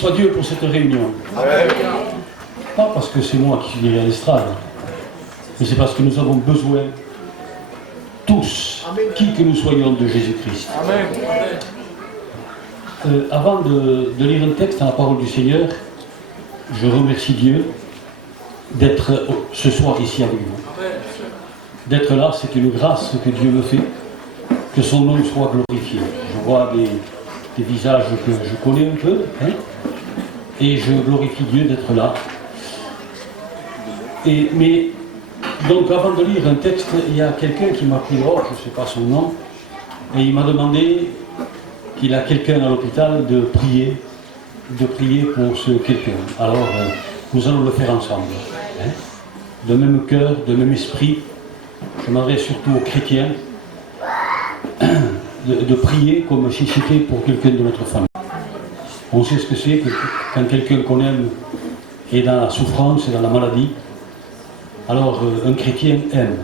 soit Dieu pour cette réunion. Amen. Pas parce que c'est moi qui suis derrière l'estrade, mais c'est parce que nous avons besoin, tous, qui que nous soyons, de Jésus-Christ. Avant de lire un texte dans la parole du Seigneur, je remercie Dieu d'être ce soir ici avec vous. D'être là, c'est une grâce que Dieu me fait, que son nom soit glorifié. Je vois des visages que je connais un peu, hein, et je glorifie Dieu d'être là. Mais donc avant de lire un texte, il y a quelqu'un qui m'a pris dehors, je ne sais pas son nom, et il m'a demandé qu'il a quelqu'un à l'hôpital de prier pour ce quelqu'un. Alors nous allons le faire ensemble. Hein, de même cœur, de même esprit. Je m'adresse surtout aux chrétiens de prier comme si c'était pour quelqu'un de notre famille. On sait ce que c'est quand quelqu'un qu'on aime est dans la souffrance et dans la maladie. Alors un chrétien aime.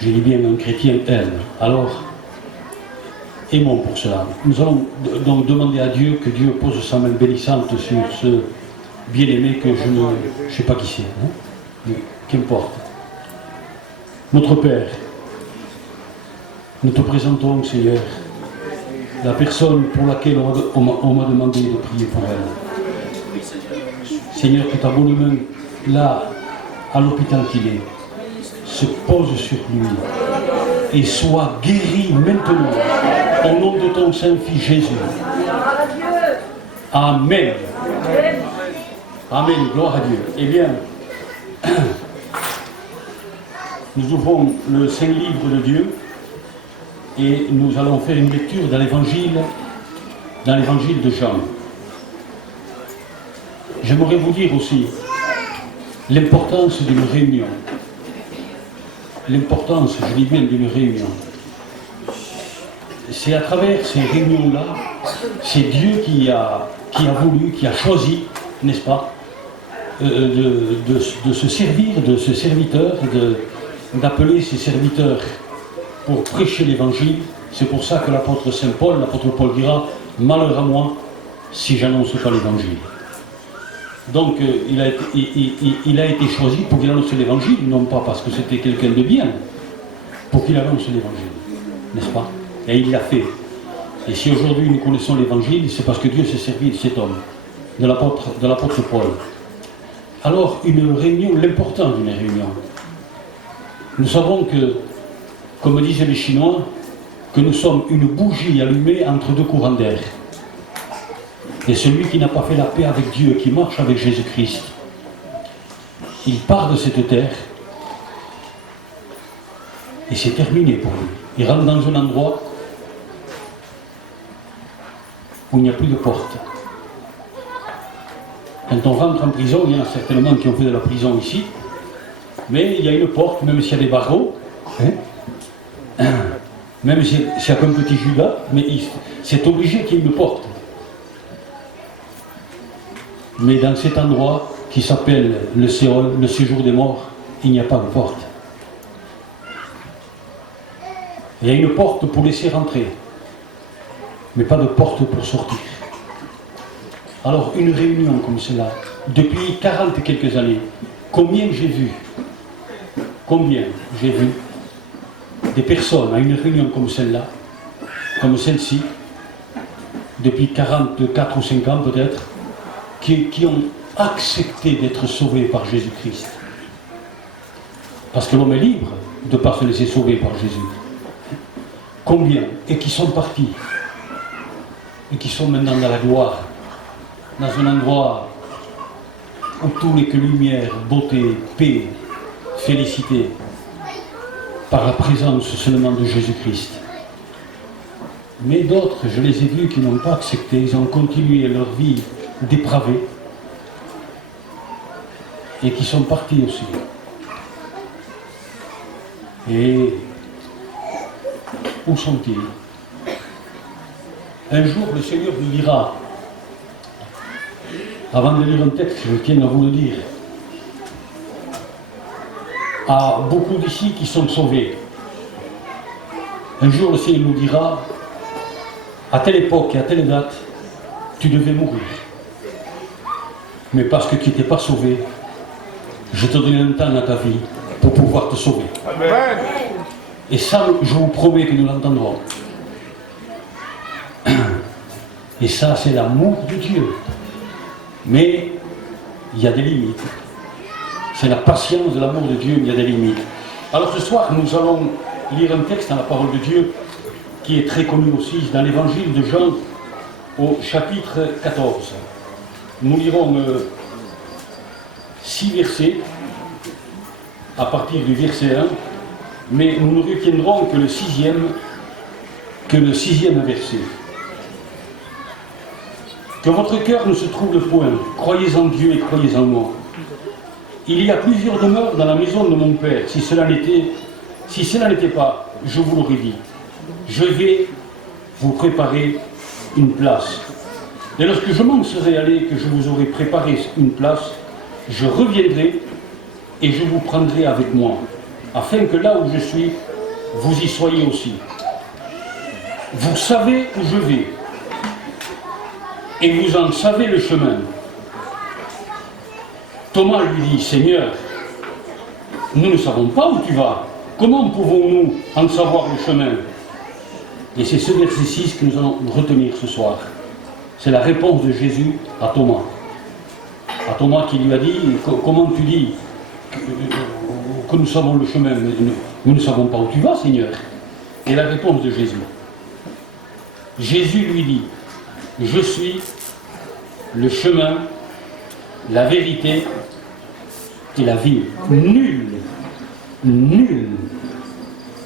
Je dis bien un chrétien aime. Alors aimons pour cela. Nous allons donc demander à Dieu que Dieu pose sa main bénissante sur ce bien-aimé que je ne sais pas qui c'est. Hein, qu'importe. Notre Père, nous te présentons, Seigneur, la personne pour laquelle on m'a demandé de prier pour elle. Seigneur, que ta bonne main, là, à l'hôpital qu'il est, se pose sur lui et soit guéri maintenant, au nom de ton Saint-Fils Jésus. Amen. Amen, gloire à Dieu. Eh bien, nous ouvrons le Saint-Livre de Dieu et nous allons faire une lecture dans l'évangile de Jean. J'aimerais vous dire aussi l'importance d'une réunion. L'importance, je dis bien, d'une réunion. C'est à travers ces réunions-là, c'est Dieu qui a voulu, qui a choisi, n'est-ce pas, de se servir de ce serviteur, d'appeler ses serviteurs pour prêcher l'évangile. C'est pour ça que l'apôtre Paul dira « Malheur à moi si j'annonce pas l'évangile ». Donc il a été choisi pour qu'il annonce l'évangile, non pas parce que c'était quelqu'un de bien, pour qu'il annonce l'évangile, n'est-ce pas? Et il l'a fait. Et si aujourd'hui nous connaissons l'évangile, c'est parce que Dieu s'est servi de cet homme, de l'apôtre Paul. Alors une réunion, l'importance d'une réunion. Nous savons que, comme disaient les Chinois, que nous sommes une bougie allumée entre deux courants d'air. Et celui qui n'a pas fait la paix avec Dieu, qui marche avec Jésus-Christ, il part de cette terre et c'est terminé pour lui. Il rentre dans un endroit où il n'y a plus de porte. Quand on rentre en prison, il y en a certainement qui ont fait de la prison ici, mais il y a une porte, même s'il y a des barreaux, hein, même s'il n'y a qu'un petit Judas, mais c'est obligé qu'il y ait une porte. Mais dans cet endroit qui s'appelle le Séol, le séjour des morts, il n'y a pas de porte. Il y a une porte pour laisser rentrer, mais pas de porte pour sortir. Alors une réunion comme cela, depuis 40 et quelques années, combien j'ai vu des personnes à une réunion comme celle-là, comme celle-ci, depuis 44 ou 5 ans peut-être, qui ont accepté d'être sauvés par Jésus-Christ. Parce que l'homme est libre de ne pas se laisser sauver par Jésus. Combien? Et qui sont partis. Et qui sont maintenant dans la gloire. Dans un endroit où tout n'est que lumière, beauté, paix, félicité. Par la présence seulement de Jésus-Christ. Mais d'autres, je les ai vus qui n'ont pas accepté. Ils ont continué leur vie dépravés et qui sont partis aussi. Et où sont-ils? Un jour, le Seigneur nous dira, avant de lire un texte, je tiens à vous le dire, à beaucoup d'ici qui sont sauvés. Un jour, le Seigneur nous dira, à telle époque et à telle date, tu devais mourir. Mais parce que tu n'étais pas sauvé, je te donne un temps à ta vie pour pouvoir te sauver. Amen. Et ça, je vous promets que nous l'entendrons. Et ça, c'est l'amour de Dieu. Mais il y a des limites. C'est la patience de l'amour de Dieu, mais il y a des limites. Alors ce soir, nous allons lire un texte dans la parole de Dieu qui est très connu aussi, dans l'évangile de Jean au chapitre 14. Nous lirons 6 versets à partir du verset 1, mais nous ne retiendrons que le sixième verset. Que votre cœur ne se trouble point, croyez en Dieu et croyez en moi. Il y a plusieurs demeures dans la maison de mon Père. Si cela n'était pas, je vous l'aurais dit. Je vais vous préparer une place. Et lorsque je m'en serai allé, que je vous aurai préparé une place, je reviendrai et je vous prendrai avec moi, afin que là où je suis, vous y soyez aussi. Vous savez où je vais, et vous en savez le chemin. Thomas lui dit, Seigneur, nous ne savons pas où tu vas. Comment pouvons-nous en savoir le chemin? Et c'est ce verset 6 que nous allons retenir ce soir. C'est la réponse de Jésus à Thomas. À Thomas qui lui a dit, comment tu dis que nous savons le chemin? Nous ne savons pas où tu vas, Seigneur. Et la réponse de Jésus. Jésus lui dit, je suis le chemin, la vérité et la vie. Nul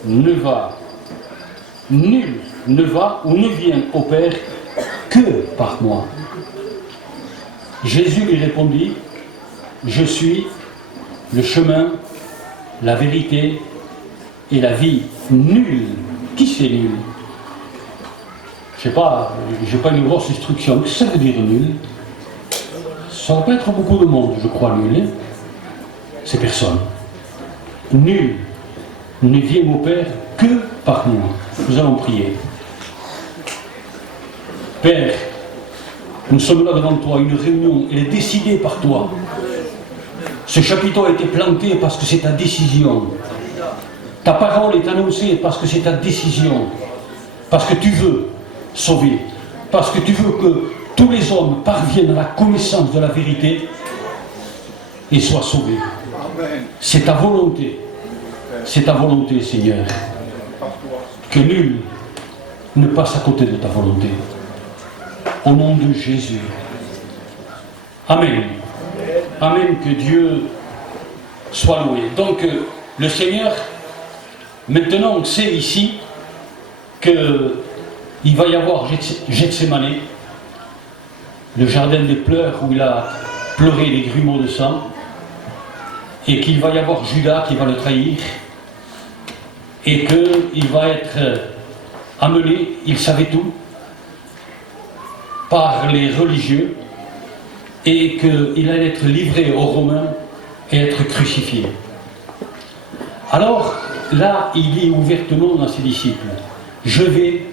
ne va ou ne vient au Père que par moi. Jésus lui répondit, je suis le chemin, la vérité et la vie. Nul. Qui c'est nul? Je ne sais pas, j'ai pas une grosse instruction. Qu'est-ce que ça veut dire nul? Ça va pas être beaucoup de monde, je crois, nul. C'est personne. Nul ne vient au Père que par moi. Nous allons prier. Père, nous sommes là devant toi, une réunion, elle est décidée par toi. Ce chapiteau a été planté parce que c'est ta décision. Ta parole est annoncée parce que c'est ta décision. Parce que tu veux sauver. Parce que tu veux que tous les hommes parviennent à la connaissance de la vérité et soient sauvés. C'est ta volonté. C'est ta volonté, Seigneur. Que nul ne passe à côté de ta volonté. Au nom de Jésus. Amen. Amen, que Dieu soit loué. Donc, le Seigneur, maintenant, on sait ici qu'il va y avoir Gethsémané, le jardin des pleurs où il a pleuré les grumeaux de sang, et qu'il va y avoir Judas qui va le trahir, et qu'il va être amené, il savait tout, par les religieux, et qu'il allait être livré aux Romains et être crucifié. Alors, là, il dit ouvertement à ses disciples, je vais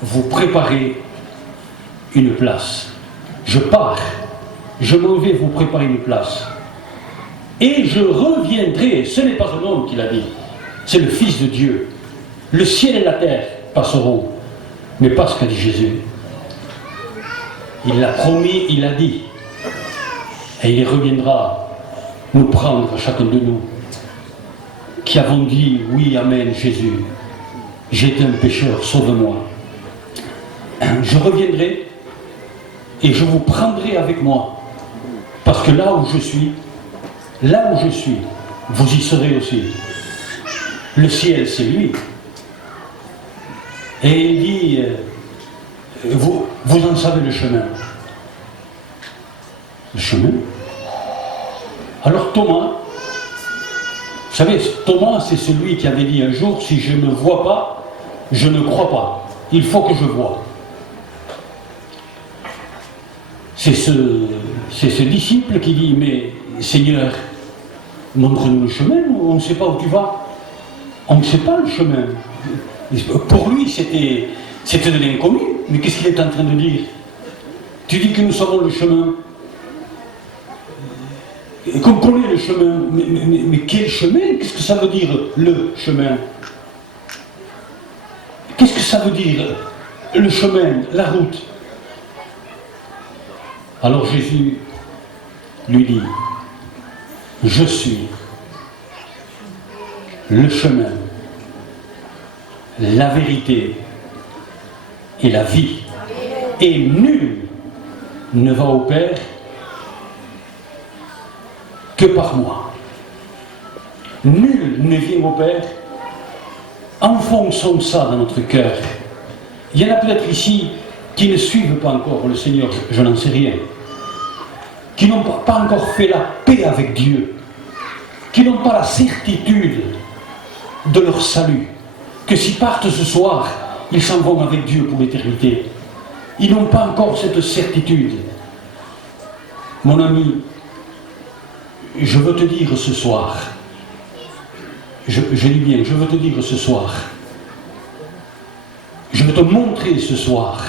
vous préparer une place. Je pars, je m'en vais vous préparer une place. Et je reviendrai, ce n'est pas un homme qui l'a dit, c'est le Fils de Dieu. Le ciel et la terre passeront, mais pas ce qu'a dit Jésus. Il l'a promis, il l'a dit. Et il reviendra nous prendre, chacun de nous, qui avons dit, oui, amen, Jésus, j'étais un pécheur, sauve-moi. Je reviendrai et je vous prendrai avec moi. Parce que là où je suis, vous y serez aussi. Le ciel, c'est lui. Et il dit, vous en savez le chemin. Le chemin. Alors Thomas, vous savez, Thomas, c'est celui qui avait dit un jour, si je ne vois pas, je ne crois pas. Il faut que je voie. C'est ce disciple qui dit, mais Seigneur, montre-nous le chemin, on ne sait pas où tu vas. On ne sait pas le chemin. Pour lui, c'était de l'inconnu. Mais qu'est-ce qu'il est en train de dire? Tu dis que nous savons le chemin, et qu'on connaît le chemin, mais quel chemin? Qu'est-ce que ça veut dire, le chemin? Qu'est-ce que ça veut dire, le chemin, la route? Alors Jésus lui dit, je suis le chemin, la vérité et la vie. Et nul ne va au Père que par moi. Nul ne vient au Père. Enfonçons ça dans notre cœur. Il y en a peut-être ici qui ne suivent pas encore le Seigneur, je n'en sais rien. Qui n'ont pas encore fait la paix avec Dieu. Qui n'ont pas la certitude de leur salut. Que s'ils partent ce soir, ils s'en vont avec Dieu pour l'éternité. Ils n'ont pas encore cette certitude. Mon ami, je veux te dire ce soir, je dis bien, je veux te dire ce soir, je veux te montrer ce soir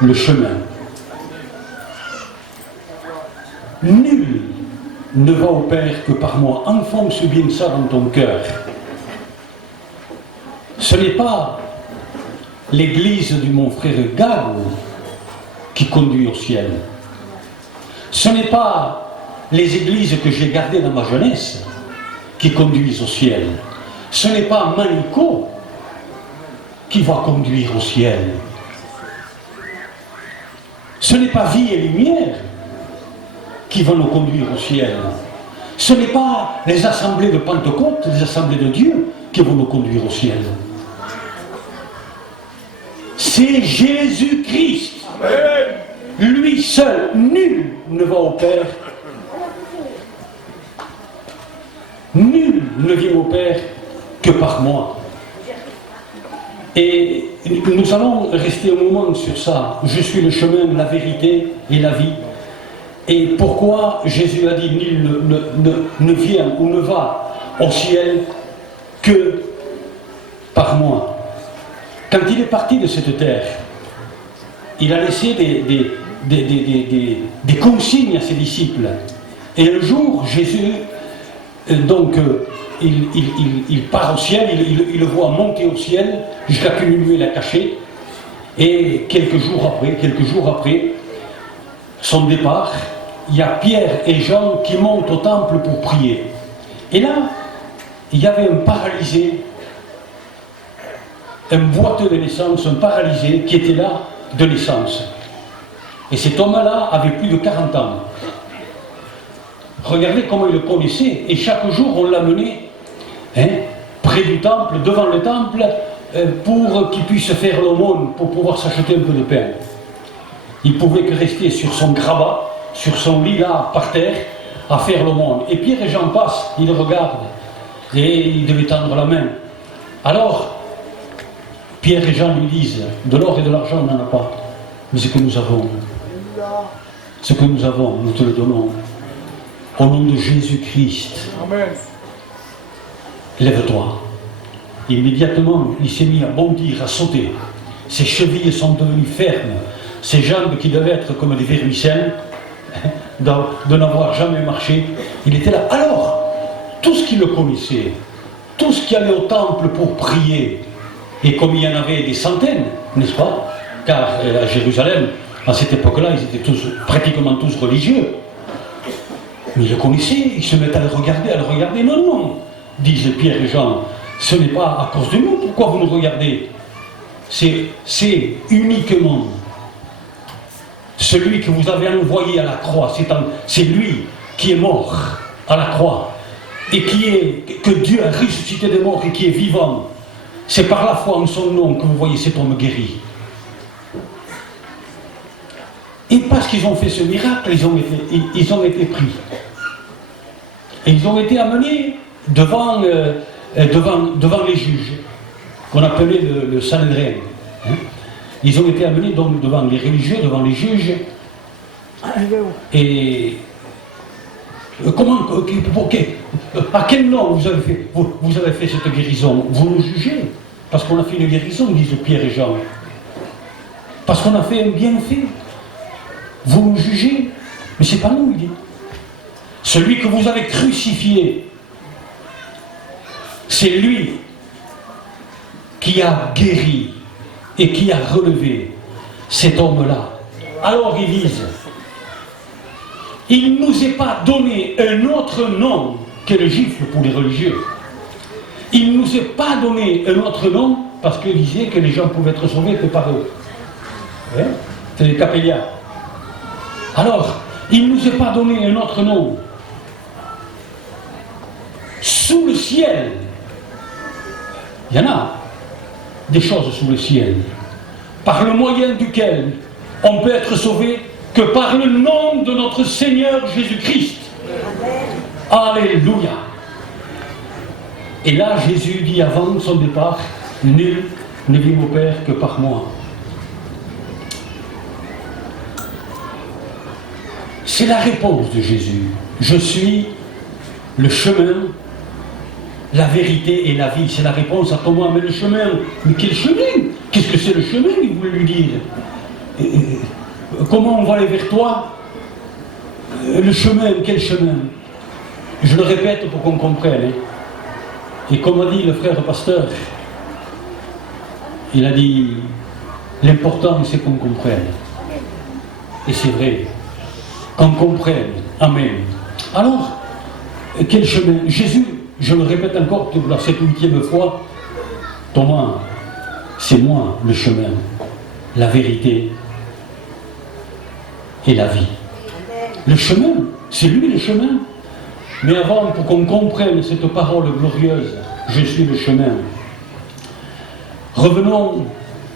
le chemin. Nul ne va au Père que par moi. Enfonce bien ça dans ton cœur. Ce n'est pas l'église de mon frère Gago qui conduit au ciel. Ce n'est pas les églises que j'ai gardées dans ma jeunesse qui conduisent au ciel. Ce n'est pas Manico qui va conduire au ciel. Ce n'est pas Vie et Lumière qui va nous conduire au ciel. Ce n'est pas les assemblées de Pentecôte, les assemblées de Dieu qui vont nous conduire au ciel. C'est Jésus-Christ. Lui seul, nul ne va au Père. Nul ne vient au Père que par moi. Et nous allons rester un moment sur ça. Je suis le chemin, la vérité et la vie. Et pourquoi Jésus a dit nul ne vient ou ne va au ciel que par moi. Quand il est parti de cette terre, il a laissé des consignes à ses disciples. Et un jour, Jésus, donc, il part au ciel, il le voit monter au ciel, jusqu'à qu'une nuée l'a caché. Et quelques jours après son départ, il y a Pierre et Jean qui montent au temple pour prier. Et là, il y avait un paralysé, un boiteux de naissance, un paralysé qui était là de naissance. Et cet homme-là avait plus de 40 ans. Regardez comment il le connaissait, et chaque jour on l'amenait près du temple, devant le temple, pour qu'il puisse faire l'aumône, pour pouvoir s'acheter un peu de pain. Il pouvait que rester sur son grabat, sur son lit là, par terre, à faire l'aumône. Et Pierre et Jean passent, ils le regardent, et ils devaient tendre la main. Alors, Pierre et Jean lui disent, de l'or et de l'argent on n'en a pas, mais ce que nous avons, nous te le donnons. Au nom de Jésus-Christ, lève-toi. Immédiatement, il s'est mis à bondir, à sauter. Ses chevilles sont devenues fermes. Ses jambes, qui devaient être comme des vermicelles, de n'avoir jamais marché, il était là. Alors, tout ce qui le connaissait, tout ce qui allait au temple pour prier, et comme il y en avait des centaines, n'est-ce pas? Car à Jérusalem, à cette époque-là, ils étaient pratiquement tous religieux. Mais ils le connaissaient, ils se mettent à le regarder. Non, non, disent Pierre et Jean, ce n'est pas à cause de nous, pourquoi vous nous regardez? C'est uniquement celui que vous avez envoyé à la croix, c'est lui qui est mort à la croix, et que Dieu a ressuscité des morts et qui est vivant. C'est par la foi en son nom que vous voyez cet homme guéri. Et parce qu'ils ont fait ce miracle, ils ont été pris. Et ils ont été amenés devant les juges, qu'on appelait le Sanhédrin. Ils ont été amenés donc devant les religieux, devant les juges. Et à quel nom vous avez fait cette guérison? Vous nous jugez, parce qu'on a fait une guérison, disent Pierre et Jean. parce qu'on a fait un bienfait. Vous nous jugez, mais c'est pas nous, il dit. Celui que vous avez crucifié, c'est lui qui a guéri et qui a relevé cet homme-là. Alors ils disent, il ne nous est pas donné un autre nom que le gifle pour les religieux. Il ne nous est pas donné un autre nom parce qu'il disait que les gens pouvaient être sauvés que par eux. Hein? C'est les capelliens. Alors, il ne nous est pas donné un autre nom. Sous le ciel, il y en a des choses sous le ciel, par le moyen duquel on peut être sauvé que par le nom de notre Seigneur Jésus-Christ. Alléluia. Et là, Jésus dit avant son départ, nul ne vient au Père que par moi. C'est la réponse de Jésus. Je suis le chemin, la vérité et la vie. C'est la réponse à Thomas. Mais le chemin, mais quel chemin? Qu'est-ce que c'est le chemin, il voulait lui dire. Comment on va aller vers toi? Le chemin, quel chemin? Je le répète pour qu'on comprenne. Hein. Et comme a dit le frère pasteur, il a dit, l'important c'est qu'on comprenne. Et c'est vrai, qu'on comprenne. Amen. Alors, quel chemin? Jésus, je le répète encore pour la 7e fois, Thomas, c'est moi le chemin, la vérité et la vie. Le chemin, c'est lui le chemin. Mais avant, pour qu'on comprenne cette parole glorieuse, je suis le chemin. Revenons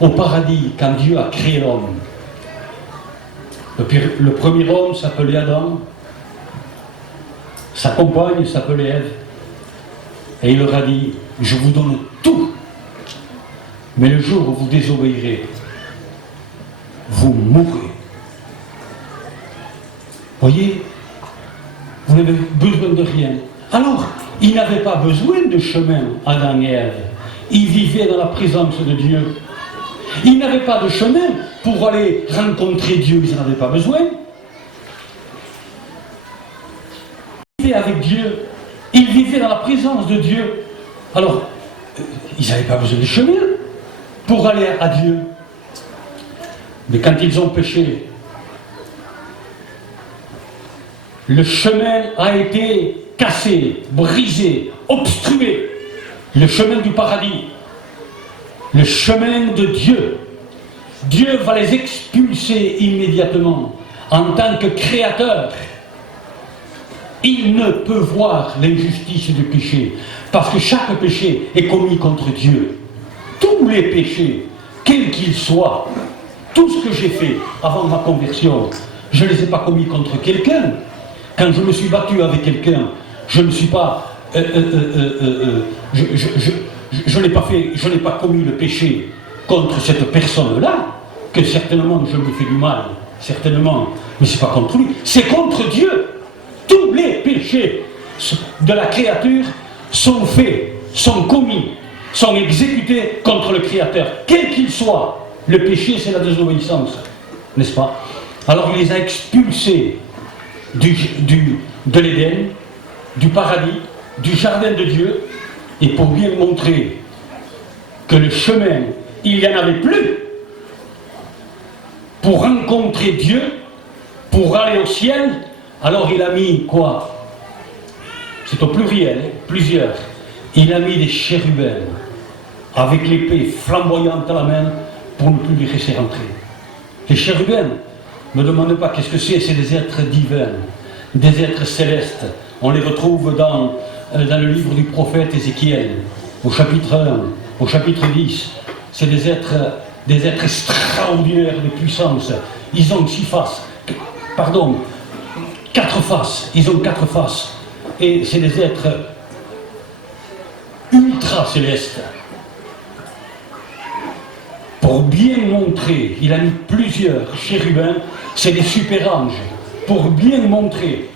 au paradis quand Dieu a créé l'homme. Le premier homme s'appelait Adam, sa compagne s'appelait Ève, et il leur a dit, je vous donne tout, mais le jour où vous désobéirez, vous mourrez. Voyez, vous n'avez besoin de rien. Alors, ils n'avaient pas besoin de chemin, Adam et Ève. Ils vivaient dans la présence de Dieu. Ils n'avaient pas de chemin pour aller rencontrer Dieu, ils n'en avaient pas besoin. Ils vivaient avec Dieu, ils vivaient dans la présence de Dieu. Alors, ils n'avaient pas besoin de chemin pour aller à Dieu. Mais quand ils ont péché, le chemin a été cassé, brisé, obstrué. Le chemin du paradis, le chemin de Dieu. Dieu va les expulser immédiatement en tant que créateur. Il ne peut voir l'injustice du péché parce que chaque péché est commis contre Dieu. Tous les péchés, quels qu'ils soient, tout ce que j'ai fait avant ma conversion, je ne les ai pas commis contre quelqu'un. Quand je me suis battu avec quelqu'un, je ne suis pas... je n'ai pas fait, je n'ai pas commis le péché contre cette personne-là, que certainement je me fais du mal, certainement, mais ce n'est pas contre lui, c'est contre Dieu. Tous les péchés de la créature sont faits, sont commis, sont exécutés contre le Créateur, quel qu'il soit. Le péché, c'est la désobéissance, n'est-ce pas? Alors il les a expulsés de l'Éden, du paradis, du jardin de Dieu, et pour bien montrer que le chemin, il n'y en avait plus pour rencontrer Dieu, pour aller au ciel, alors il a mis quoi? C'est au pluriel, plusieurs. Il a mis des chérubins avec l'épée flamboyante à la main pour ne plus les laisser rentrer. Les chérubins, ne me demandez pas qu'est-ce que c'est des êtres divins, des êtres célestes. On les retrouve dans le livre du prophète Ézéchiel, au chapitre 1, au chapitre 10. C'est des êtres extraordinaires de puissance. Ils ont 4 faces. Ils ont 4 faces. Et c'est des êtres ultra célestes. Pour bien montrer, il a mis plusieurs chérubins, c'est des super anges, pour bien montrer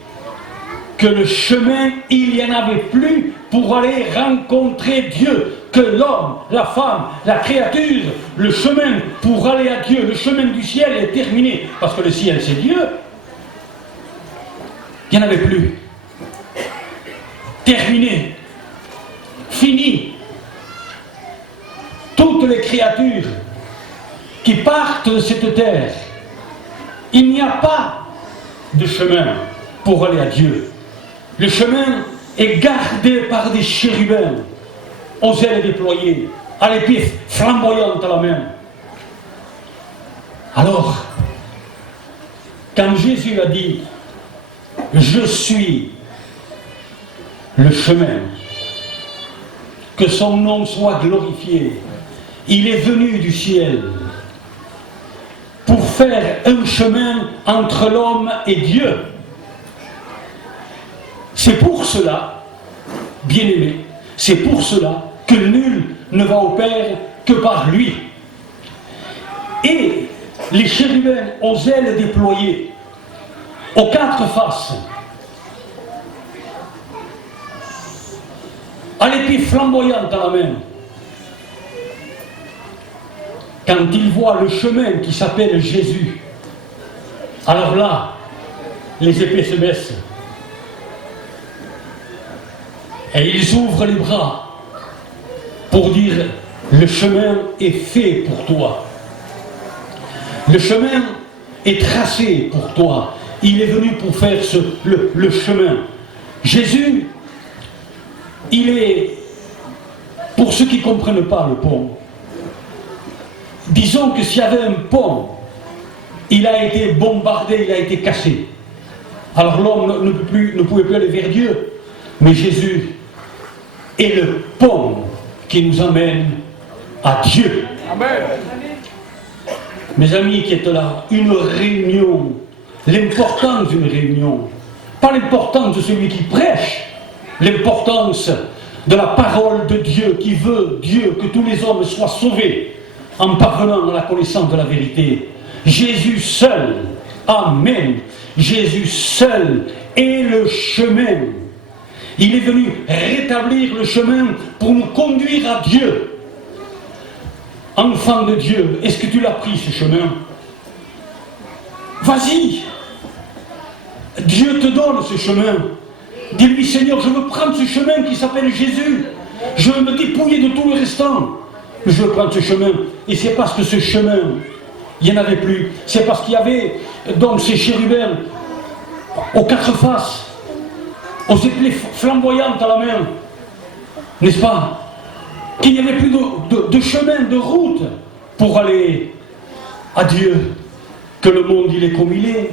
que le chemin, il n'y en avait plus pour aller rencontrer Dieu. que l'homme, la femme, la créature, le chemin pour aller à Dieu, le chemin du ciel est terminé. Parce que le ciel, c'est Dieu. Il n'y en avait plus. Terminé. Fini. Toutes les créatures qui partent de cette terre, il n'y a pas de chemin pour aller à Dieu. Le chemin est gardé par des chérubins aux ailes déployées, à l'épée flamboyante à la main. Alors, quand Jésus a dit « Je suis le chemin », que son nom soit glorifié, il est venu du ciel pour faire un chemin entre l'homme et Dieu. C'est pour cela, bien-aimé, c'est pour cela que nul ne va au Père que par lui. Et les chérubins aux ailes déployées, aux quatre faces, à l'épée flamboyante à la main, quand ils voient le chemin qui s'appelle Jésus, alors là, les épées se baissent. Et ils ouvrent les bras pour dire « Le chemin est fait pour toi. Le chemin est tracé pour toi. Il est venu pour faire le chemin. » Jésus, il est, pour ceux qui ne comprennent pas le pont, disons que s'il y avait un pont, il a été bombardé, il a été cassé. Alors l'homme ne pouvait plus aller vers Dieu. Mais Jésus est le pont qui nous amène à Dieu. Amen. Mes amis qui êtes là, une réunion, l'importance d'une réunion, pas l'importance de celui qui prêche, l'importance de la parole de Dieu qui veut, Dieu, que tous les hommes soient sauvés en parvenant à la connaissance de la vérité. Jésus seul, amen, Jésus seul est le chemin. Il est venu rétablir le chemin pour nous conduire à Dieu. Enfant de Dieu, est-ce que tu l'as pris ce chemin? Vas-y. Dieu te donne ce chemin. Dis-lui, Seigneur, je veux prendre ce chemin qui s'appelle Jésus. Je veux me dépouiller de tout le restant. Je veux prendre ce chemin. Et c'est parce que ce chemin, il n'y en avait plus. C'est parce qu'il y avait donc ces chérubins aux quatre faces, aux épées flamboyantes à la main, n'est-ce pas? Qu'il n'y avait plus de chemin, de route pour aller à Dieu. Que le monde, il est comme il est.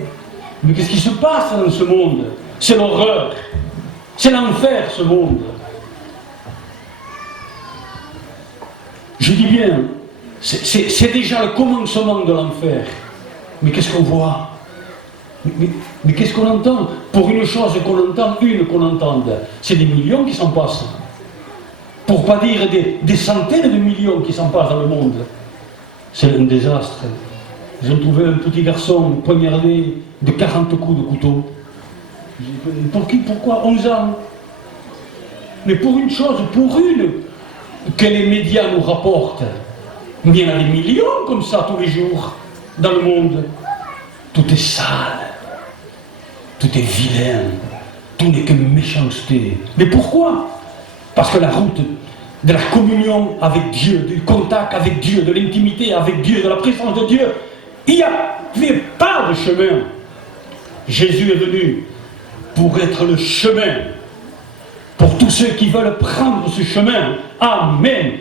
Mais qu'est-ce qui se passe dans ce monde? C'est l'horreur. C'est l'enfer, ce monde. Je dis bien, c'est déjà le commencement de l'enfer. Mais qu'est-ce qu'on voit? Mais qu'est-ce qu'on entend? Pour une chose qu'on entend, qu'on entende, c'est des millions qui s'en passent. Pour pas dire des centaines de millions qui s'en passent dans le monde. C'est un désastre. J'ai trouvé un petit garçon poignardé de 40 coups de couteau. Pour qui? Pourquoi? 11 ans. Mais pour une chose, pour une, que les médias nous rapportent. Mais il y en a des millions comme ça tous les jours dans le monde. Tout est sale. Tout est vilain. Tout n'est que méchanceté. Mais pourquoi? Parce que la route de la communion avec Dieu, du contact avec Dieu, de l'intimité avec Dieu, de la présence de Dieu, il n'y avait pas de chemin. Jésus est venu pour être le chemin pour tous ceux qui veulent prendre ce chemin. Amen.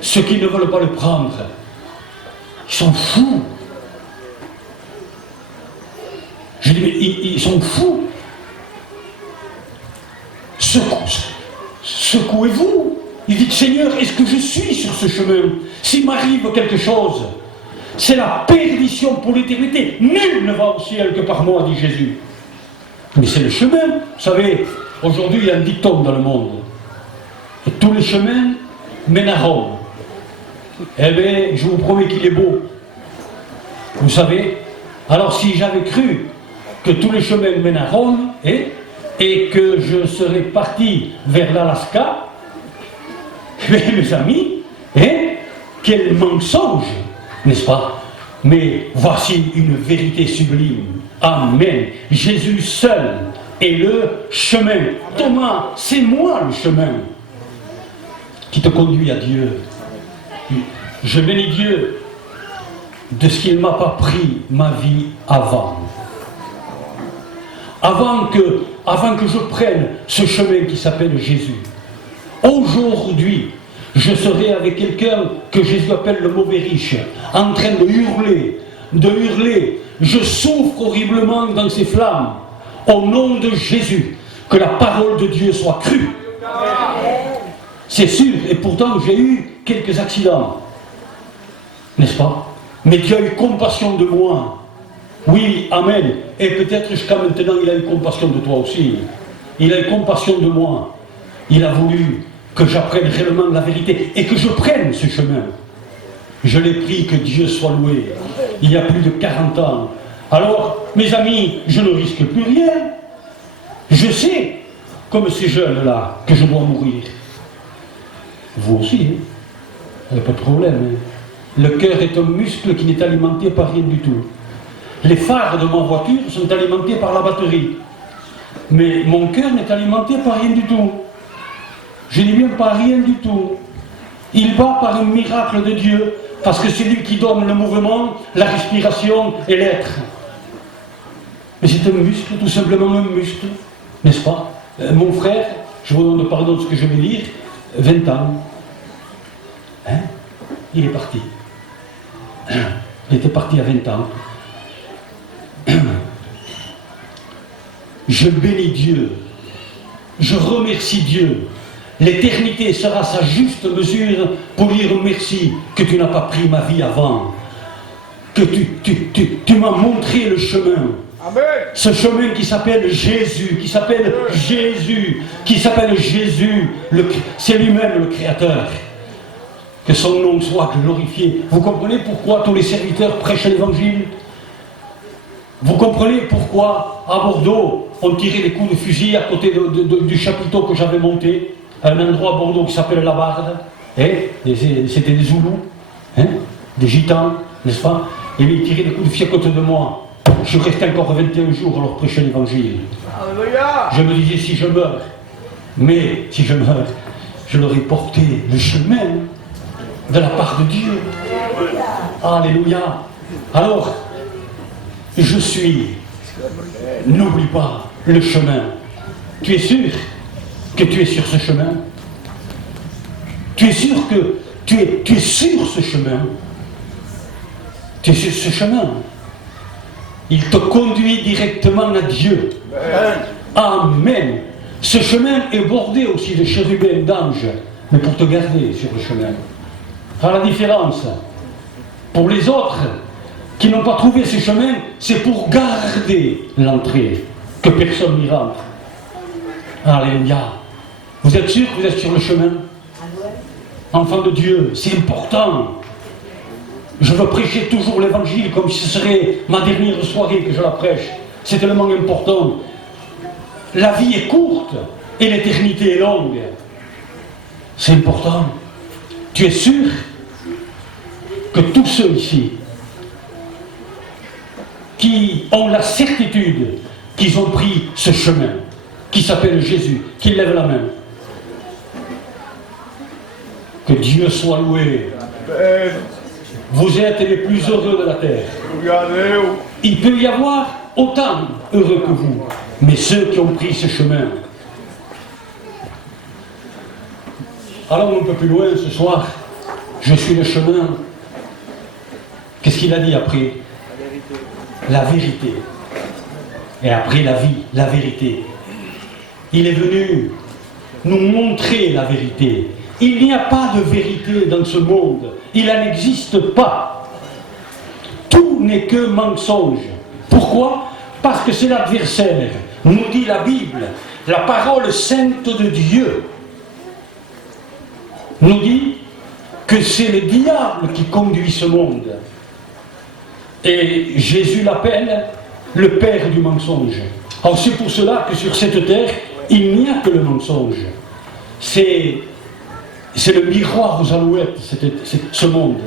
Ceux qui ne veulent pas le prendre, ils sont fous. Je dis, mais ils sont fous. Secouez-vous. Il dit, Seigneur, est-ce que je suis sur ce chemin? S'il m'arrive quelque chose, c'est la perdition pour l'éternité. Nul ne va au ciel que par moi, dit Jésus. Mais c'est le chemin. Vous savez, aujourd'hui, il y a un dicton dans le monde. Et tous les chemins mènent à Rome. Eh bien, je vous promets qu'il est beau. Vous savez? Alors, si j'avais cru que tous les chemins mènent à Rome, et que je serais parti vers l'Alaska, Mais mes amis, hein, quel mensonge, n'est-ce pas? Mais voici une vérité sublime. Amen. Jésus seul est le chemin. Thomas, c'est moi le chemin qui te conduit à Dieu. Je bénis Dieu de ce qu'il ne m'a pas pris ma vie avant. Avant que je prenne ce chemin qui s'appelle Jésus. Aujourd'hui, je serai avec quelqu'un que Jésus appelle le mauvais riche, en train de hurler. Je souffre horriblement dans ces flammes. Au nom de Jésus, que la parole de Dieu soit crue. C'est sûr, et pourtant j'ai eu quelques accidents. N'est-ce pas? Mais Dieu a eu compassion de moi. Oui, amen. Et peut-être jusqu'à maintenant, il a eu compassion de toi aussi. Il a eu compassion de moi. Il a voulu que j'apprenne réellement la vérité et que je prenne ce chemin. Je l'ai pris, que Dieu soit loué. Il y a plus de 40 ans. Alors, mes amis, je ne risque plus rien. Je sais, comme ces jeunes-là, que je dois mourir. Vous aussi, hein? Il n'y a pas de problème. Hein? Le cœur est un muscle qui n'est alimenté par rien du tout. Les phares de ma voiture sont alimentés par la batterie. Mais mon cœur n'est alimenté par rien du tout. Je dis bien par rien du tout. Il bat par un miracle de Dieu, parce que c'est lui qui donne le mouvement, la respiration et l'être. Mais c'est un muscle, tout simplement un muscle, n'est-ce pas? Mon frère, je vous demande pardon de ce que je vais dire, 20 ans. Hein? Il est parti. Il était parti à 20 ans. Je bénis Dieu. Je remercie Dieu. L'éternité sera sa juste mesure pour dire merci que tu n'as pas pris ma vie avant. Que tu m'as montré le chemin. Amen. Ce chemin qui s'appelle Jésus, qui s'appelle Jésus, c'est lui-même le Créateur. Que son nom soit glorifié. Vous comprenez pourquoi tous les serviteurs prêchent l'évangile? Vous comprenez pourquoi à Bordeaux on tirait des coups de fusil à côté du chapiteau que j'avais monté, à un endroit à Bordeaux qui s'appelle la Barde, hein? C'était des Zoulous, hein? Des Gitans, n'est-ce pas? Et ils tiraient des coups de fusil à côté de moi. Je restais encore 21 jours à leur prêcher l'évangile. Je me disais, si je meurs, mais si je meurs, je leur ai porté le chemin de la part de Dieu. Alléluia. Alors, je suis, n'oublie pas le chemin. Tu es sûr que tu es sur ce chemin? Tu es sûr que tu es sur ce chemin? Tu es sur ce chemin. Il te conduit directement à Dieu. Amen. Ce chemin est bordé aussi de chérubins, d'anges, mais pour te garder sur le chemin. Alors la différence, pour les autres qui n'ont pas trouvé ce chemin, c'est pour garder l'entrée, que personne n'y rentre. Alléluia. Vous êtes sûr que vous êtes sur le chemin? Enfant de Dieu, c'est important. Je veux prêcher toujours l'évangile comme si ce serait ma dernière soirée que je la prêche. C'est tellement important. La vie est courte et l'éternité est longue. C'est important. Tu es sûr que tous ceux ici qui ont la certitude qu'ils ont pris ce chemin qui s'appelle Jésus, qu'ils lèvent la main. Que Dieu soit loué. Vous êtes les plus heureux de la terre. Il peut y avoir autant heureux que vous, mais ceux qui ont pris ce chemin. Alors un peu plus loin ce soir, je suis le chemin. Qu'est-ce qu'il a dit après? La vérité. Et après la vie, la vérité. Il est venu nous montrer la vérité. Il n'y a pas de vérité dans ce monde. Il n'en existe pas. Tout n'est que mensonge. Pourquoi? Parce que c'est l'adversaire. Nous dit la Bible, la parole sainte de Dieu nous dit que c'est le diable qui conduit ce monde. Et Jésus l'appelle le père du mensonge. Alors c'est pour cela que sur cette terre, il n'y a que le mensonge. C'est C'est le miroir aux alouettes, ce monde.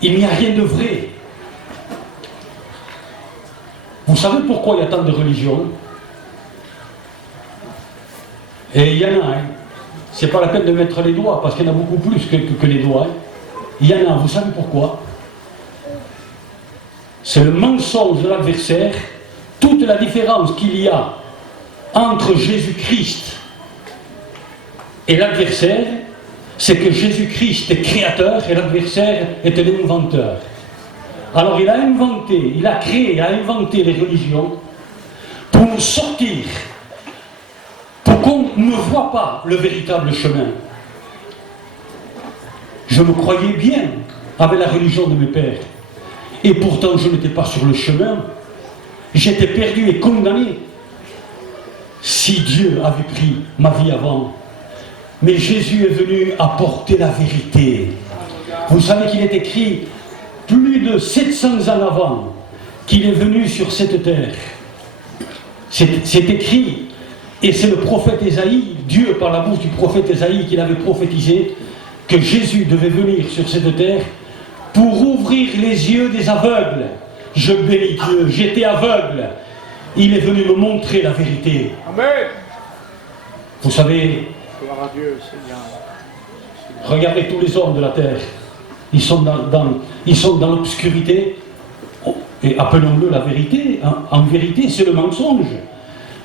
Il n'y a rien de vrai. Vous savez pourquoi il y a tant de religions? Et il y en a, hein. C'est pas la peine de mettre les doigts, parce qu'il y en a beaucoup plus que les doigts. Hein. Il y en a, vous savez pourquoi? C'est le mensonge de l'adversaire, toute la différence qu'il y a entre Jésus-Christ et l'adversaire, c'est que Jésus-Christ est créateur et l'adversaire est un inventeur. Alors il a inventé, il a créé, il a inventé les religions pour nous sortir, pour qu'on ne voit pas le véritable chemin. Je me croyais bien avec la religion de mes pères, et pourtant je n'étais pas sur le chemin, j'étais perdu et condamné. Si Dieu avait pris ma vie avant, mais Jésus est venu apporter la vérité. Vous savez qu'il est écrit plus de 700 ans avant qu'il est venu sur cette terre. C'est écrit, et c'est le prophète Ésaïe, Dieu par la bouche du prophète Ésaïe qu'il avait prophétisé, que Jésus devait venir sur cette terre pour ouvrir les yeux des aveugles. Je bénis Dieu, j'étais aveugle. Il est venu me montrer la vérité. Amen. Vous savez, regardez tous les hommes de la terre. Ils sont dans l'obscurité. Et appelons-le la vérité. En vérité, c'est le mensonge.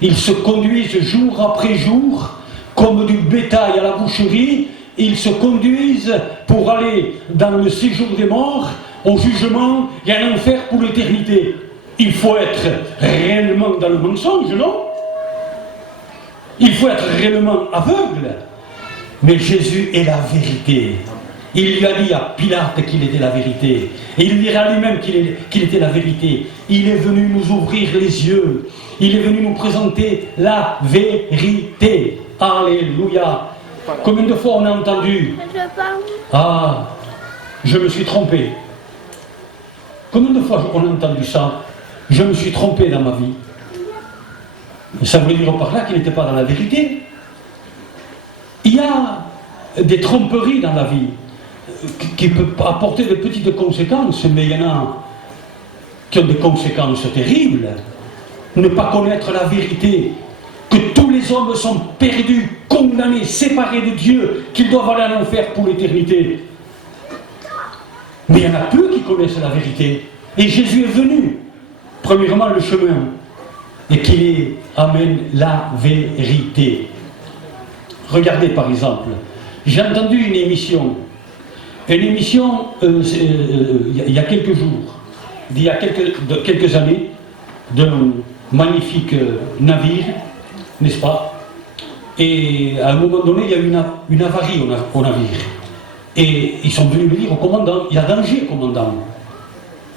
Ils se conduisent jour après jour comme du bétail à la boucherie. Ils se conduisent pour aller dans le séjour des morts, au jugement et à l'enfer pour l'éternité. Il faut être réellement dans le mensonge, non? Il faut être réellement aveugle. Mais Jésus est la vérité. Il lui a dit à Pilate qu'il était la vérité. Et il dira lui-même qu'il était la vérité. Il est venu nous ouvrir les yeux. Il est venu nous présenter la vérité. Alléluia. Combien de fois on a entendu? Ah, je me suis trompé. Combien de fois on a entendu ça? Je me suis trompé dans ma vie. Et ça voulait dire par là qu'il n'était pas dans la vérité. Il y a des tromperies dans la vie qui peuvent apporter de petites conséquences, mais il y en a qui ont des conséquences terribles. Ne pas connaître la vérité, que tous les hommes sont perdus, condamnés, séparés de Dieu, qu'ils doivent aller en enfer pour l'éternité. Mais il y en a peu qui connaissent la vérité. Et Jésus est venu, premièrement, le chemin, et qu'il amène la vérité. Regardez par exemple, j'ai entendu une émission il y a quelques jours, il y a quelques années, d'un magnifique navire, n'est-ce pas? Et à un moment donné, il y a eu une avarie au navire. Et ils sont venus me dire au commandant, il y a danger, commandant,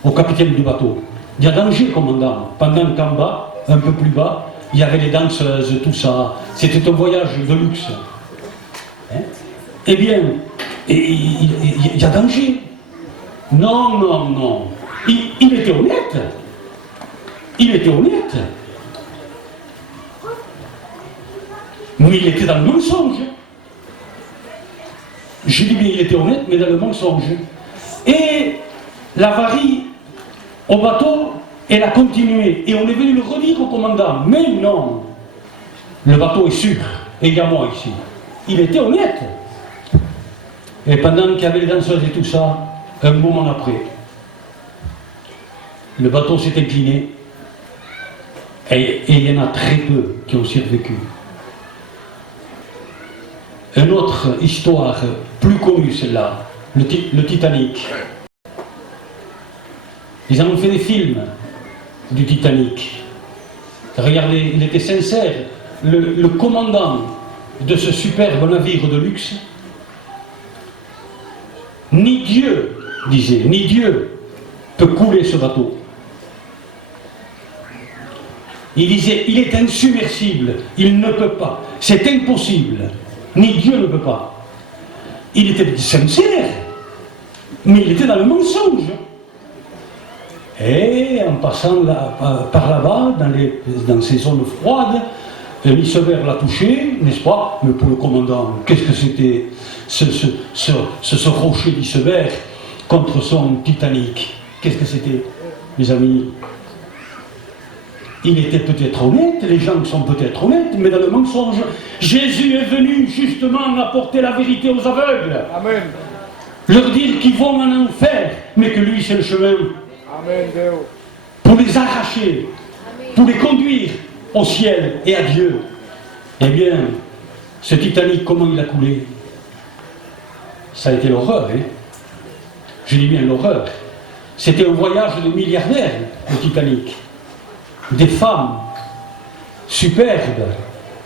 au capitaine du bateau. Il y a danger, commandant, pendant qu'en bas, un peu plus bas, il y avait les danseuses, tout ça. C'était un voyage de luxe. Hein? Eh bien, il y a danger. Non, non, non. Il était honnête. Il était honnête. Mais il était dans le mensonge. Je dis bien, il était honnête, mais dans le mensonge. Et l'avarie au bateau, elle a continué. Et on est venu le redire au commandant. Mais non, le bateau est sûr. Et il y a moi ici. Il était honnête. Et pendant qu'il y avait les danseuses et tout ça, un moment après, le bateau s'est incliné. Et il y en a très peu qui ont survécu. Une autre histoire plus connue, celle-là, le Titanic. Ils en ont fait des films du Titanic. Regardez, il était sincère. Le commandant de ce superbe navire de luxe, ni Dieu, disait, ni Dieu peut couler ce bateau. Il disait, il est insubmersible, il ne peut pas, c'est impossible, ni Dieu ne peut pas. Il était sincère, mais il était dans le mensonge. Et en passant par là-bas, dans ces zones froides, Un iceberg l'a touché, n'est-ce pas? Mais pour le commandant, qu'est-ce que c'était ce rocher d'iceberg contre son Titanic? Qu'est-ce que c'était, mes amis? Il était peut-être honnête, les gens sont peut-être honnêtes, mais dans le mensonge, Jésus est venu justement apporter la vérité aux aveugles. Amen. Leur dire qu'ils vont en enfer, mais que lui c'est le chemin. Amen, Deo. Pour les arracher, pour les conduire au ciel et à Dieu. Eh bien, ce Titanic, comment il a coulé? Ça a été l'horreur, hein? Je dis bien l'horreur. C'était un voyage de milliardaires, le Titanic. Des femmes superbes,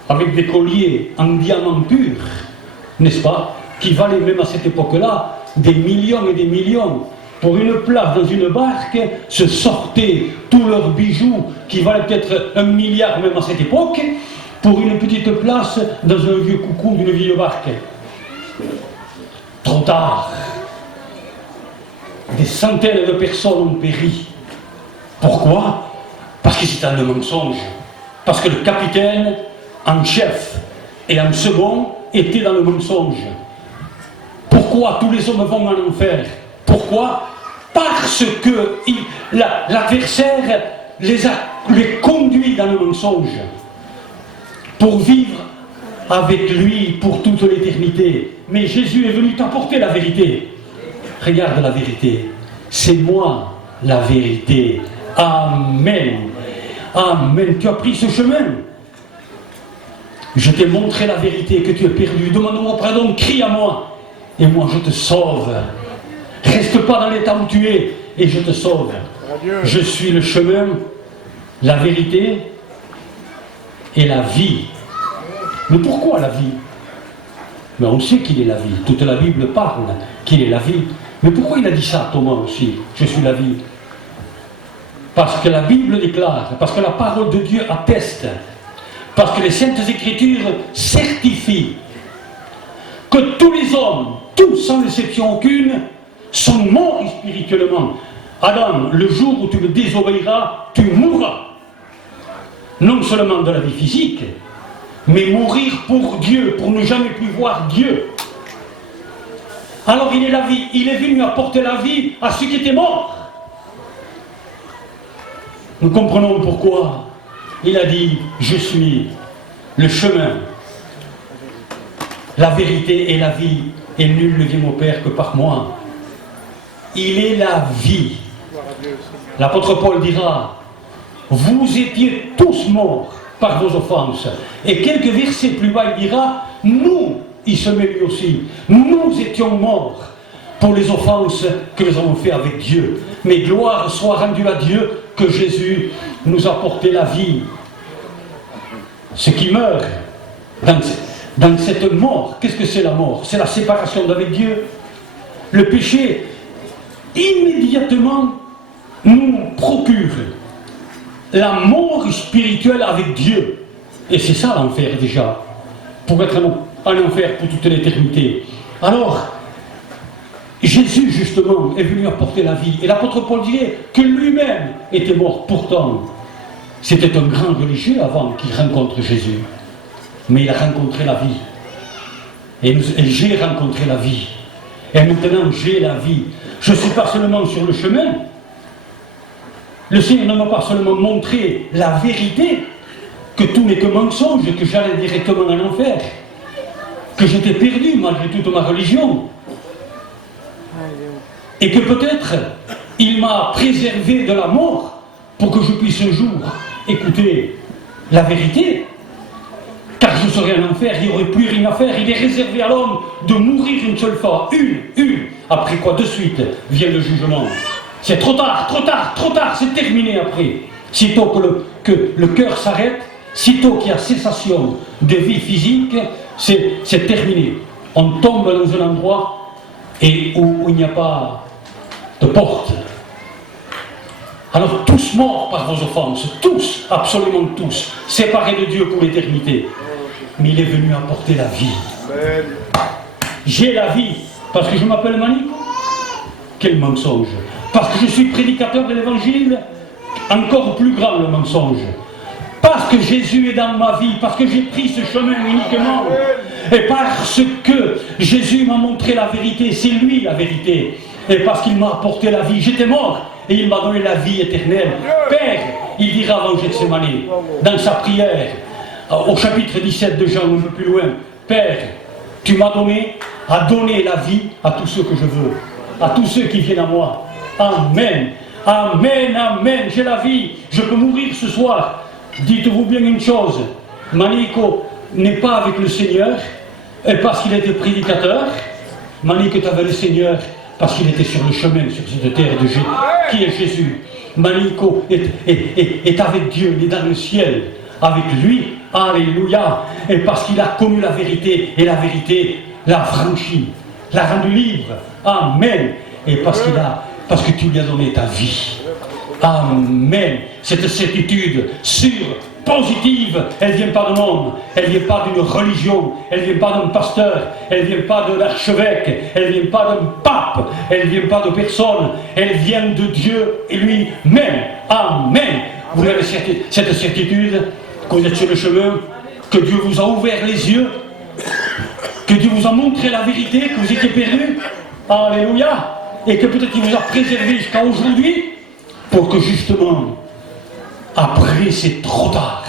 avec des colliers en diamants purs, n'est-ce pas, qui valaient même à cette époque-là des millions et des millions. Pour une place dans une barque, se sortaient tous leurs bijoux, qui valaient peut-être 1 milliard même à cette époque, pour une petite place dans un vieux coucou d'une vieille barque. Trop tard. Des centaines de personnes ont péri. Pourquoi? Parce que c'est un mensonge. Parce que le capitaine en chef et en second était dans le mensonge. Pourquoi tous les hommes vont en enfer? Pourquoi? Parce que l'adversaire les conduit dans le mensonge pour vivre avec lui pour toute l'éternité. Mais Jésus est venu t'apporter la vérité. Regarde la vérité. C'est moi la vérité. Amen. Amen. Tu as pris ce chemin. Je t'ai montré la vérité que tu as perdue. Demande-moi pardon, crie à moi. Et moi je te sauve. Reste pas dans l'état où tu es et je te sauve. Adieu. Je suis le chemin, la vérité et la vie. Mais pourquoi la vie? Mais on sait qu'il est la vie. Toute la Bible parle qu'il est la vie. Mais pourquoi il a dit ça, Thomas aussi? Je suis la vie. Parce que la Bible déclare, parce que la parole de Dieu atteste, parce que les Saintes Écritures certifient que tous les hommes, tous sans exception aucune, sont morts spirituellement. Adam, le jour où tu me désobéiras, tu mourras. Non seulement de la vie physique, mais mourir pour Dieu, pour ne jamais plus voir Dieu. Alors il est la vie, il est venu apporter la vie à ceux qui étaient morts. Nous comprenons pourquoi il a dit, je suis le chemin, la vérité et la vie, et nul ne vient au Père que par moi. Il est la vie. L'apôtre Paul dira, vous étiez tous morts par vos offenses. Et quelques versets plus bas, il dira, nous, il se met lui aussi, nous étions morts pour les offenses que nous avons fait avec Dieu. Mais gloire soit rendue à Dieu que Jésus nous a apporté la vie. Ce qui meurt dans cette mort, qu'est-ce que c'est la mort? C'est la séparation d'avec Dieu. Le péché, immédiatement, nous procure la mort spirituelle avec Dieu. Et c'est ça l'enfer déjà, pour être en enfer pour toute l'éternité. Alors, Jésus justement est venu apporter la vie. Et l'apôtre Paul dirait que lui-même était mort. Pourtant, c'était un grand religieux avant qu'il rencontre Jésus. Mais il a rencontré la vie. Et j'ai rencontré la vie. Et maintenant j'ai la vie. Je ne suis pas seulement sur le chemin. Le Seigneur ne m'a pas seulement montré la vérité, que tout n'est que mensonge, que j'allais directement en enfer, que j'étais perdu malgré toute ma religion, et que peut-être il m'a préservé de la mort pour que je puisse un jour écouter la vérité, car je serai en enfer, il n'y aurait plus rien à faire. Il est réservé à l'homme de mourir une seule fois, une, après quoi de suite vient le jugement. C'est trop tard, c'est terminé après. Sitôt que le cœur s'arrête, sitôt qu'il y a cessation de vie physique, c'est terminé. On tombe dans un endroit et où il n'y a pas de porte. Alors tous morts par vos offenses, tous, absolument tous, séparés de Dieu pour l'éternité. Mais il est venu apporter la vie. J'ai la vie parce que je m'appelle Mani. Quel mensonge! Parce que je suis prédicateur de l'évangile, encore plus grand le mensonge. Pas parce que Jésus est dans ma vie, parce que j'ai pris ce chemin uniquement, et parce que Jésus m'a montré la vérité, c'est lui la vérité, et parce qu'il m'a apporté la vie, j'étais mort, et il m'a donné la vie éternelle. Père, il dira avant Gethsemane, dans sa prière, au chapitre 17 de Jean, un peu plus loin, Père, tu m'as donné à donner la vie à tous ceux que je veux, à tous ceux qui viennent à moi. Amen, amen, amen, j'ai la vie, je peux mourir ce soir. Dites-vous bien une chose, Manico n'est pas avec le Seigneur parce qu'il était prédicateur. Manico est avec le Seigneur parce qu'il était sur le chemin, sur cette terre de Jésus, qui est Jésus. Manico est avec Dieu, il est dans le ciel, avec lui, alléluia, et parce qu'il a connu la vérité, et la vérité l'a franchi, l'a rendu libre, amen, et parce que tu lui as donné ta vie, amen. Cette certitude sûre, positive, elle ne vient pas de l'homme, elle ne vient pas d'une religion, elle ne vient pas d'un pasteur, elle ne vient pas de l'archevêque, elle ne vient pas d'un pape, elle ne vient pas de personne, elle vient de Dieu et lui-même, amen. Vous avez cette certitude que vous êtes sur le chemin, que Dieu vous a ouvert les yeux, que Dieu vous a montré la vérité, que vous étiez perdu, alléluia, et que peut-être il vous a préservé jusqu'à aujourd'hui, pour que justement, après c'est trop tard,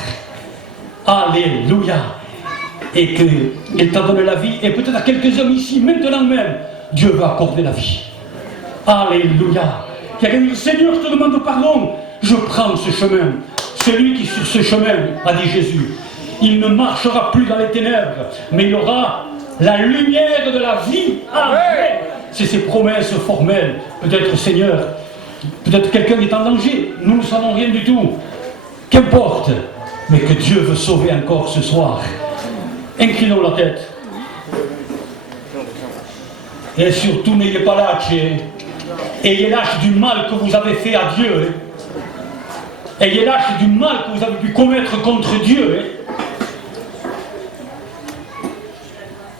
alléluia, et qu'il t'a donné la vie, et peut-être à quelques hommes ici, maintenant même, Dieu va accorder la vie, alléluia. Quelqu'un dit, Seigneur, je te demande pardon, je prends ce chemin. Celui qui sur ce chemin, a dit Jésus, il ne marchera plus dans les ténèbres, mais il aura la lumière de la vie. Amen. C'est ces promesses formelles. Peut-être, Seigneur, peut-être quelqu'un est en danger, nous ne savons rien du tout. Qu'importe, mais que Dieu veut sauver encore ce soir. Inclinons la tête. Et surtout, n'ayez pas lâche. Ayez lâche du mal que vous avez fait à Dieu. Ayez lâche du mal que vous avez pu commettre contre Dieu.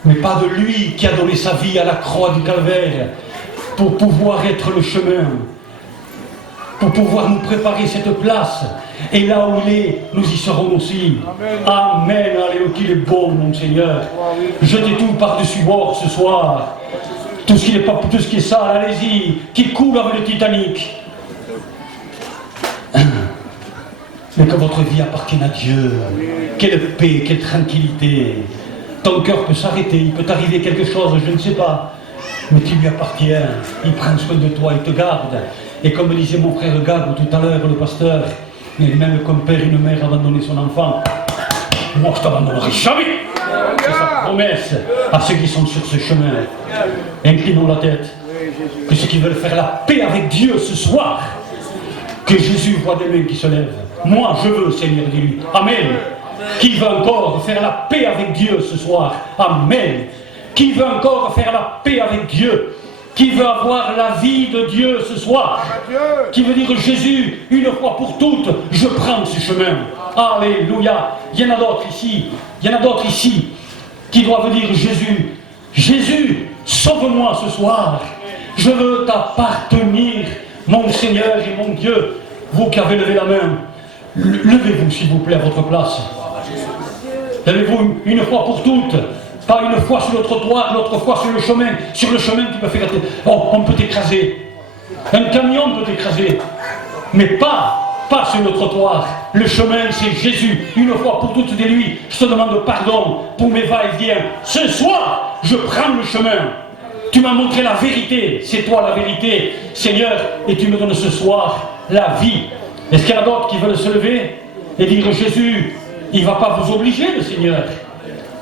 Mais pas de lui qui a donné sa vie à la croix du calvaire pour pouvoir être le chemin, pour pouvoir nous préparer cette place. Et là où il est, nous y serons aussi. Amen. Alléluia, qu'il est bon, mon Seigneur. Jetez tout par-dessus bord ce soir. Tout ce qui est sale, allez-y, qui coule avec le Titanic. Mais que votre vie appartienne à Dieu. Quelle paix, quelle tranquillité. Ton cœur peut s'arrêter, il peut t'arriver quelque chose, je ne sais pas. Mais tu lui appartiens, il prend soin de toi, il te garde. Et comme disait mon frère Gab tout à l'heure, le pasteur, mais même comme père et une mère abandonner son enfant, moi je t'abandonnerai jamais. C'est sa promesse à ceux qui sont sur ce chemin. Inclinons la tête. Que ceux qui veulent faire la paix avec Dieu ce soir, que Jésus voit des mains qui se lèvent. Moi je veux, Seigneur, dis-lui. Amen. Qui veut encore faire la paix avec Dieu ce soir? Amen. Qui veut encore faire la paix avec Dieu? Qui veut avoir la vie de Dieu ce soir? Qui veut dire Jésus, une fois pour toutes, je prends ce chemin. Alléluia. Il y en a d'autres ici. Il y en a d'autres ici qui doivent dire Jésus, Jésus, sauve-moi ce soir. Je veux t'appartenir, mon Seigneur et mon Dieu. Vous qui avez levé la main, levez-vous s'il vous plaît à votre place. Levez-vous une fois pour toutes. Pas une fois sur le trottoir, l'autre fois sur le chemin. Sur le chemin, tu peux faire... Oh, on peut t'écraser. Un camion peut t'écraser. Mais pas sur le trottoir. Le chemin, c'est Jésus. Une fois pour toutes, de lui. Je te demande pardon pour mes va-et-vient. Ce soir, je prends le chemin. Tu m'as montré la vérité. C'est toi la vérité, Seigneur. Et tu me donnes ce soir la vie. Est-ce qu'il y en a d'autres qui veulent se lever et dire Jésus, il ne va pas vous obliger, le Seigneur.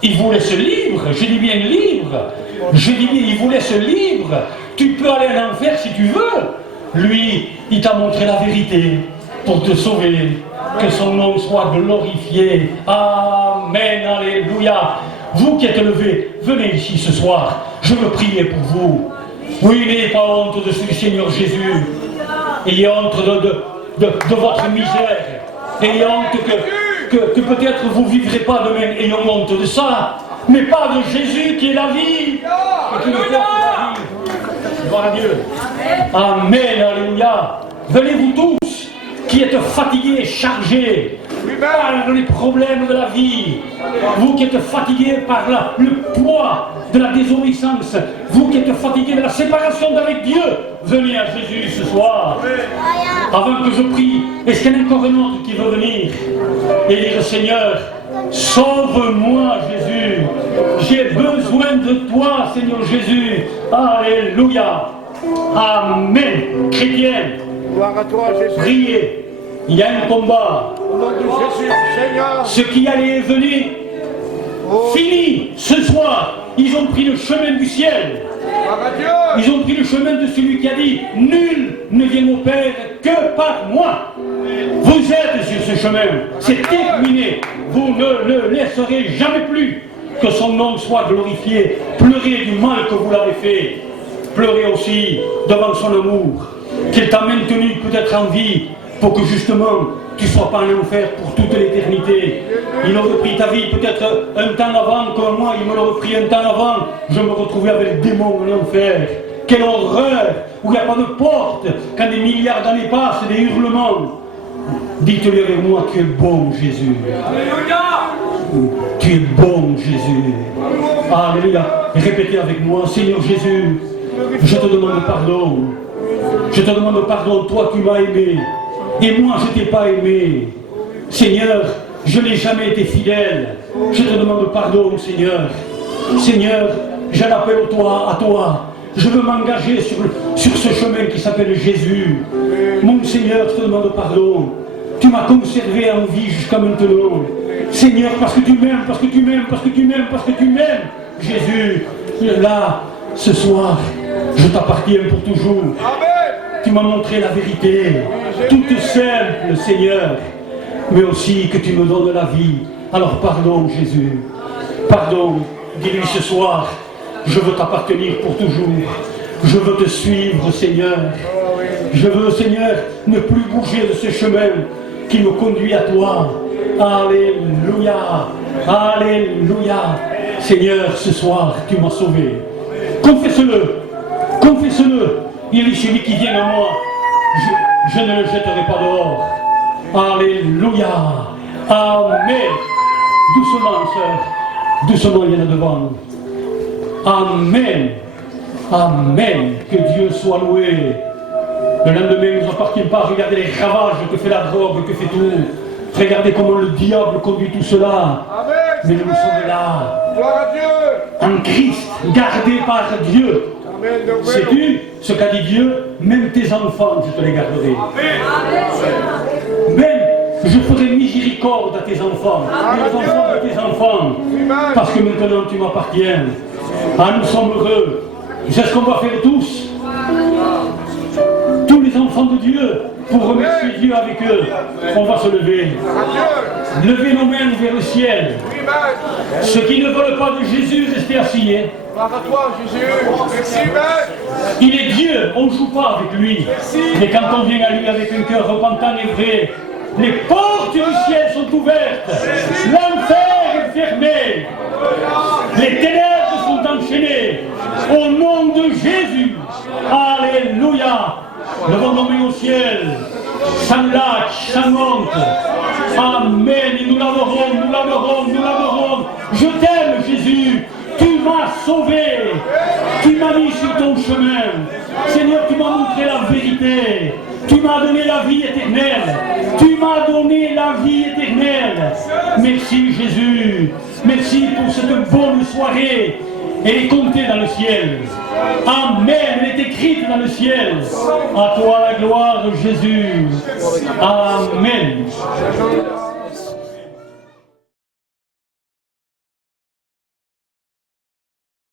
Il vous laisse libre, je dis bien libre. Je dis bien, il vous laisse libre. Tu peux aller en enfer si tu veux. Lui, il t'a montré la vérité pour te sauver. Que son nom soit glorifié. Amen, alléluia. Vous qui êtes levés, venez ici ce soir. Je veux prier pour vous. Oui, n'ayez pas honte de ce Seigneur Jésus. Ayez honte de votre misère. Ayez honte que peut-être vous ne vivrez pas demain, ayant honte de ça, mais pas de Jésus qui est la vie, et qui nous porte la vie. Gloire à Dieu. Amen, alléluia. Venez vous tous, qui êtes fatigués, chargés, par les problèmes de la vie, vous qui êtes fatigués par le poids de la désobéissance, vous qui êtes fatigués de la séparation d'avec Dieu, venez à Jésus ce soir. Avant que je prie, est-ce qu'il y en a encore un autre qui veut venir et dire Seigneur, sauve-moi Jésus, j'ai besoin de toi Seigneur Jésus. Alléluia. Amen. Chrétien, Gloire à toi, Jésus. priez. Il y a un combat. Au nom de Jésus, Seigneur. Ce qui allait venir, Oh, fini ce soir. Ils ont pris le chemin du ciel. gloire à Dieu. Ils ont pris le chemin de celui qui a dit nul ne vient au Père que par moi. Vous êtes sur ce chemin. C'est terminé. Vous ne le laisserez jamais plus. Que son nom soit glorifié. Pleurez du mal que vous l'avez fait. Pleurez aussi devant son amour. Qu'il t'a maintenu peut-être en vie pour que justement tu ne sois pas en enfer pour toute l'éternité. Il aurait pris ta vie peut-être un temps avant, comme moi, il me l'aurait pris un temps avant, je me retrouvais avec le démon en enfer. Quelle horreur, où il n'y a pas de porte, quand des milliards d'années passent, des hurlements. Dites-lui avec moi, tu es bon Jésus. Tu es bon Jésus. Alléluia. Répétez avec moi, Seigneur Jésus, je te demande pardon. Je te demande pardon, toi tu m'as aimé. Et moi je ne t'ai pas aimé. Seigneur, je n'ai jamais été fidèle. Je te demande pardon, Seigneur. Seigneur, j'en appelle à toi. Je veux m'engager sur ce chemin qui s'appelle Jésus. Mon Seigneur, je te demande pardon. Tu m'as conservé en vie jusqu'à maintenant. Seigneur, parce que tu m'aimes, parce que tu m'aimes, parce que tu m'aimes, parce que tu m'aimes. Jésus, là, ce soir, je t'appartiens pour toujours. Tu m'as montré la vérité, toute simple, Seigneur, mais aussi que tu me donnes la vie. Alors pardon, Jésus. Pardon, dis-lui ce soir, je veux t'appartenir pour toujours. Je veux te suivre, Seigneur. Je veux, Seigneur, ne plus bouger de ce chemin qui me conduit à toi. Alléluia. Alléluia. Seigneur, ce soir, tu m'as sauvé. Confesse-le. Confesse-le. Il est celui qui vient à moi. Je ne le jetterai pas dehors. Alléluia. Amen. Doucement, sœur. Doucement, il y en a devant. Amen. Amen. Que Dieu soit loué. Le lendemain ne nous appartient pas. Regardez les ravages que fait la drogue, que fait tout. Regardez comment le diable conduit tout cela. Amen. Mais nous sommes là. Gloire à Dieu. En Christ, gardés par Dieu. Amen. Sais-tu ce qu'a dit Dieu? Même tes enfants, je te les garderai. Même, je ferai miséricorde à tes enfants. Et aux enfants de tes enfants. Parce que maintenant tu m'appartiens. Ah, nous sommes heureux. C'est ce qu'on va faire tous. Tous les enfants de Dieu, pour remercier Dieu avec eux, on va se lever. Lever nos mains vers le ciel. Ceux qui ne veulent pas de Jésus, restez assis. Gloire à toi, Jésus. Merci, Amen. Il est Dieu, on ne joue pas avec lui. Mais quand on vient à lui avec un cœur repentant et vrai, les portes du ciel sont ouvertes. L'enfer est fermé. Les ténèbres sont enchaînées. Au nom de Jésus. Alléluia. Levons nos mains au ciel. Sans lâche, sans honte. Amen. Et nous l'averons, nous l'averons, nous l'averons. Je t'aime, Jésus. Tu m'as sauvé. Tu m'as mis sur ton chemin. Seigneur, tu m'as montré la vérité. Tu m'as donné la vie éternelle. Tu m'as donné la vie éternelle. Merci, Jésus. Merci pour cette bonne soirée. Elle est comptée dans le ciel. Amen. Elle est écrite dans le ciel. À toi la gloire, Jésus. Amen.